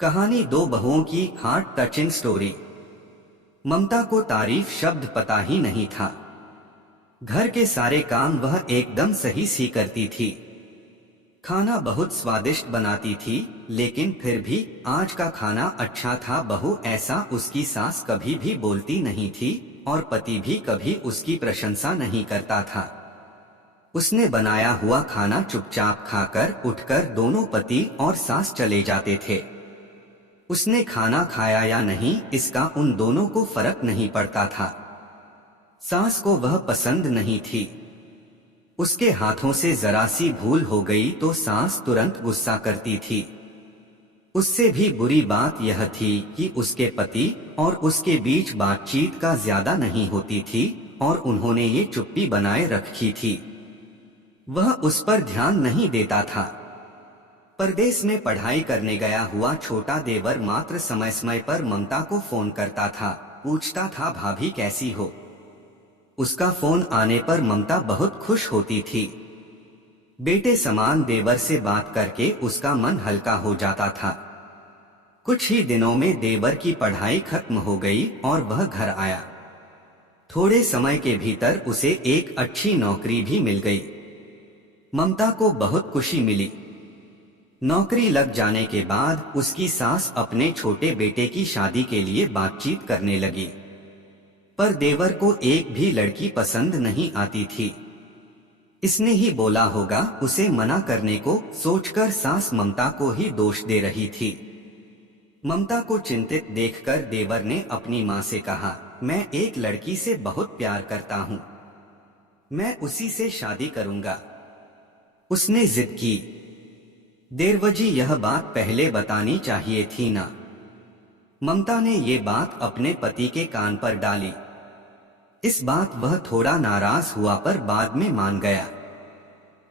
कहानी दो बहुओं की हार्ट टचिंग स्टोरी। ममता को तारीफ शब्द पता ही नहीं था। घर के सारे काम वह एकदम सही सी करती थी। खाना बहुत स्वादिष्ट बनाती थी, लेकिन फिर भी आज का खाना अच्छा था बहू ऐसा उसकी सास कभी भी बोलती नहीं थी और पति भी कभी उसकी प्रशंसा नहीं करता था। उसने बनाया हुआ खाना चुपचाप खाकर उठकर दोनों पति और सास चले जाते थे। उसने खाना खाया या नहीं इसका उन दोनों को फर्क नहीं पड़ता था। सास को वह पसंद नहीं थी। उसके हाथों से जरा सी भूल हो गई तो सास तुरंत गुस्सा करती थी। उससे भी बुरी बात यह थी कि उसके पति और उसके बीच बातचीत का ज्यादा नहीं होती थी और उन्होंने ये चुप्पी बनाए रखी थी। वह उस पर ध्यान नहीं देता था। परदेश में पढ़ाई करने गया हुआ छोटा देवर मात्र समय समय पर ममता को फोन करता था, पूछता था भाभी कैसी हो। उसका फोन आने पर ममता बहुत खुश होती थी। बेटे समान देवर से बात करके उसका मन हल्का हो जाता था। कुछ ही दिनों में देवर की पढ़ाई खत्म हो गई और वह घर आया। थोड़े समय के भीतर उसे एक अच्छी नौकरी भी मिल गई। ममता को बहुत खुशी मिली। नौकरी लग जाने के बाद उसकी सास अपने छोटे बेटे की शादी के लिए बातचीत करने लगी, पर देवर को एक भी लड़की पसंद नहीं आती थी। इसने ही बोला होगा उसे मना करने को सोचकर सास ममता को ही दोष दे रही थी। ममता को चिंतित देखकर देवर ने अपनी माँ से कहा, मैं एक लड़की से बहुत प्यार करता हूँ, मैं उसी से शादी करूंगा। उसने जिद की। देवरजी यह बात पहले बतानी चाहिए थी ना। ममता ने ये बात अपने पति के कान पर डाली। इस बात वह थोड़ा नाराज हुआ पर बाद में मान गया।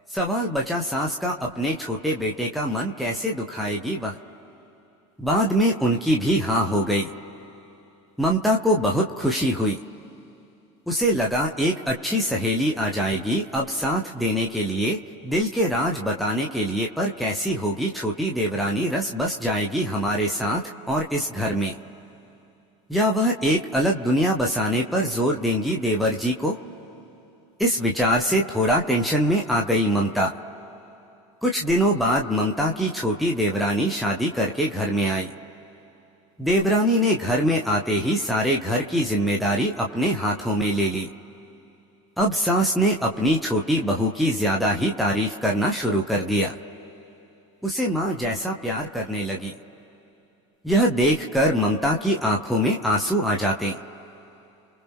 सवाल बचा सास का अपने छोटे बेटे का मन कैसे दुखाएगी वह। बाद में उनकी भी हाँ हो गई। ममता को बहुत खुशी हुई। उसे लगा एक अच्छी सहेली आ जाएगी अब साथ देने के लिए, दिल के राज बताने के लिए। पर कैसी होगी छोटी देवरानी, रस बस जाएगी हमारे साथ और इस घर में, या वह एक अलग दुनिया बसाने पर जोर देंगी देवर जी को। इस विचार से थोड़ा टेंशन में आ गई ममता। कुछ दिनों बाद ममता की छोटी देवरानी शादी करके घर में आई। देवरानी ने घर में आते ही सारे घर की जिम्मेदारी अपने हाथों में ले ली। अब सास ने अपनी छोटी बहू की ज्यादा ही तारीफ करना शुरू कर दिया। उसे माँ जैसा प्यार करने लगी। यह देखकर ममता की आंखों में आंसू आ जाते।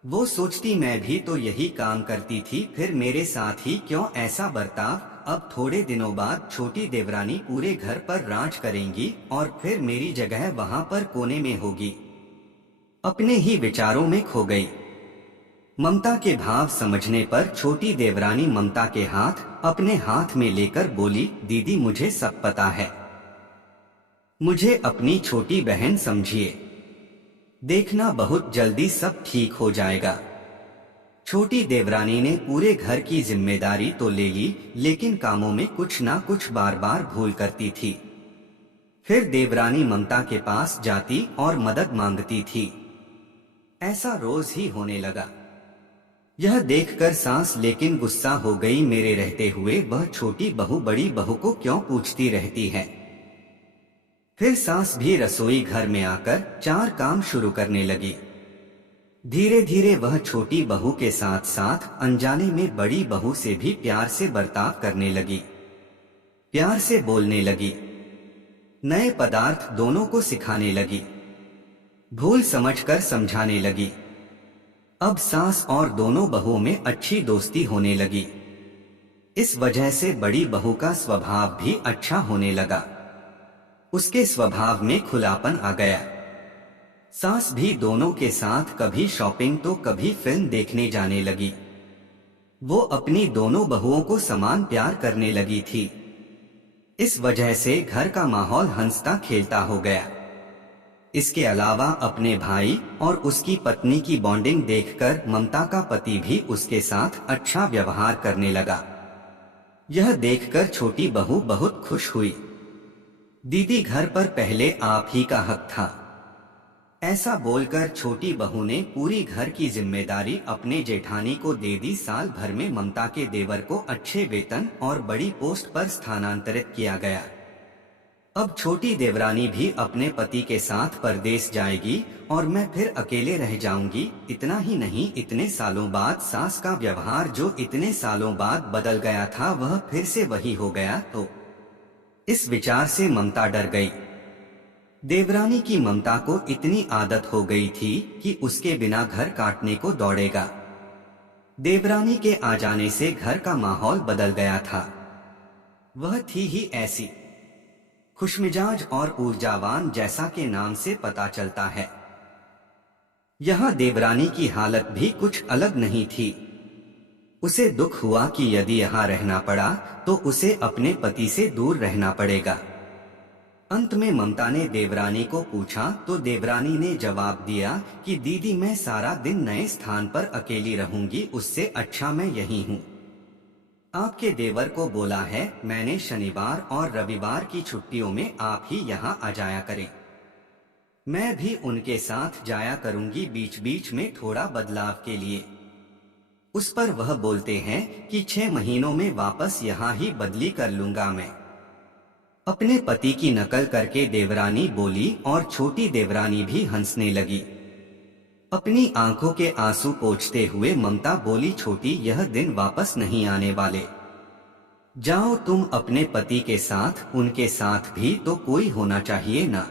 वो सोचती मैं भी तो यही काम करती थी, फिर मेरे साथ ही क्यों ऐसा बर्ताव। अब थोड़े दिनों बाद छोटी देवरानी पूरे घर पर राज करेंगी और फिर मेरी जगह वहां पर कोने में होगी। अपने ही विचारों में खो गई। ममता के भाव समझने पर छोटी देवरानी ममता के हाथ अपने हाथ में लेकर बोली, दीदी मुझे सब पता है, मुझे अपनी छोटी बहन समझिए, देखना बहुत जल्दी सब ठीक हो जाएगा। छोटी देवरानी ने पूरे घर की जिम्मेदारी तो ले ली, लेकिन कामों में कुछ ना कुछ बार बार भूल करती थी। फिर देवरानी ममता के पास जाती और मदद मांगती थी। ऐसा रोज ही होने लगा। यह देखकर सास लेकिन गुस्सा हो गई, मेरे रहते हुए वह छोटी बहू बड़ी बहू को क्यों पूछती रहती है। फिर सास भी रसोई घर में आकर चार काम शुरू करने लगी। धीरे धीरे वह छोटी बहू के साथ साथ अनजाने में बड़ी बहू से भी प्यार से बर्ताव करने लगी, प्यार से बोलने लगी, नए पदार्थ दोनों को सिखाने लगी, भूल समझकर समझाने लगी। अब सास और दोनों बहुओं में अच्छी दोस्ती होने लगी। इस वजह से बड़ी बहू का स्वभाव भी अच्छा होने लगा। उसके स्वभाव में खुलापन आ गया। सास भी दोनों के साथ कभी शॉपिंग तो कभी फिल्म देखने जाने लगी। वो अपनी दोनों बहुओं को समान प्यार करने लगी थी। इस वजह से घर का माहौल हंसता खेलता हो गया। इसके अलावा अपने भाई और उसकी पत्नी की बॉन्डिंग देखकर ममता का पति भी उसके साथ अच्छा व्यवहार करने लगा। यह देखकर छोटी बहू बहुत खुश हुई। दीदी घर पर पहले आप ही का हक था। ऐसा बोलकर छोटी बहू ने पूरी घर की जिम्मेदारी अपने जेठानी को दे दी। साल भर में ममता के देवर को अच्छे वेतन और बड़ी पोस्ट पर स्थानांतरित किया गया। अब छोटी देवरानी भी अपने पति के साथ परदेश जाएगी और मैं फिर अकेले रह जाऊंगी। इतना ही नहीं, इतने सालों बाद सास का व्यवहार जो इतने सालों बाद बदल गया था वह फिर से वही हो गया। तो इस विचार से ममता डर गई। देवरानी की ममता को इतनी आदत हो गई थी कि उसके बिना घर काटने को दौड़ेगा। देवरानी के आ जाने से घर का माहौल बदल गया था। वह थी ही ऐसी खुशमिजाज और ऊर्जावान, जैसा के नाम से पता चलता है। यहाँ देवरानी की हालत भी कुछ अलग नहीं थी। उसे दुख हुआ कि यदि यहाँ रहना पड़ा तो उसे अपने पति से दूर रहना पड़ेगा। अंत में ममता ने देवरानी को पूछा तो देवरानी ने जवाब दिया कि दीदी मैं सारा दिन नए स्थान पर अकेली रहूंगी, उससे अच्छा मैं यहीं हूँ। आपके देवर को बोला है मैंने शनिवार और रविवार की छुट्टियों में आप ही यहाँ आ जाया करें। मैं भी उनके साथ जाया करूंगी बीच बीच में थोड़ा बदलाव के लिए। उस पर वह बोलते हैं कि 6 महीनों में वापस यहाँ ही बदली कर लूंगा मैं। अपने पति की नकल करके देवरानी बोली और छोटी देवरानी भी हंसने लगी। अपनी आंखों के आंसू पोंछते हुए ममता बोली छोटी यह दिन वापस नहीं आने वाले। जाओ तुम अपने पति के साथ, उनके साथ भी तो कोई होना चाहिए ना।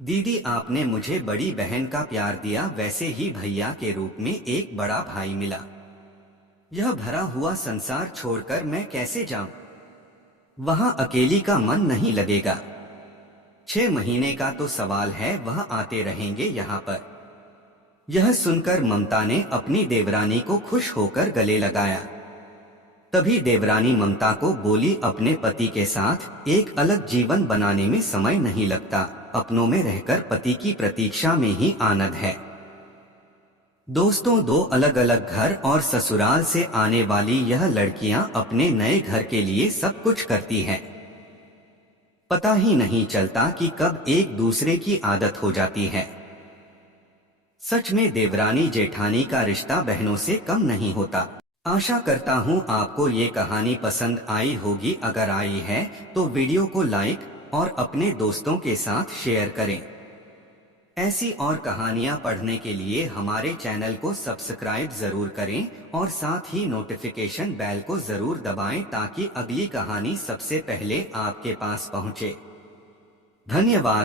दीदी आपने मुझे बड़ी बहन का प्यार दिया, वैसे ही भैया के रूप में एक बड़ा भाई मिला। यह भरा हुआ संसार छोड़कर मैं कैसे जाऊं? वहां अकेली का मन नहीं लगेगा। 6 महीने का तो सवाल है, वह आते रहेंगे यहाँ पर। यह सुनकर ममता ने अपनी देवरानी को खुश होकर गले लगाया। तभी देवरानी ममता को बोली अपने पति के साथ एक अलग जीवन बनाने में समय नहीं लगता, अपनों में रहकर पति की प्रतीक्षा में ही आनंद है। दोस्तों, 2 अलग अलग घर और ससुराल से आने वाली यह लड़कियां अपने नए घर के लिए सब कुछ करती हैं। पता ही नहीं चलता कि कब एक दूसरे की आदत हो जाती है। सच में देवरानी जेठानी का रिश्ता बहनों से कम नहीं होता। आशा करता हूँ आपको ये कहानी पसंद आई होगी। अगर आई है तो वीडियो को लाइक और अपने दोस्तों के साथ शेयर करें। ऐसी और कहानियाँ पढ़ने के लिए हमारे चैनल को सब्सक्राइब जरूर करें और साथ ही नोटिफिकेशन बेल को जरूर दबाएं ताकि अगली कहानी सबसे पहले आपके पास पहुँचे। धन्यवाद।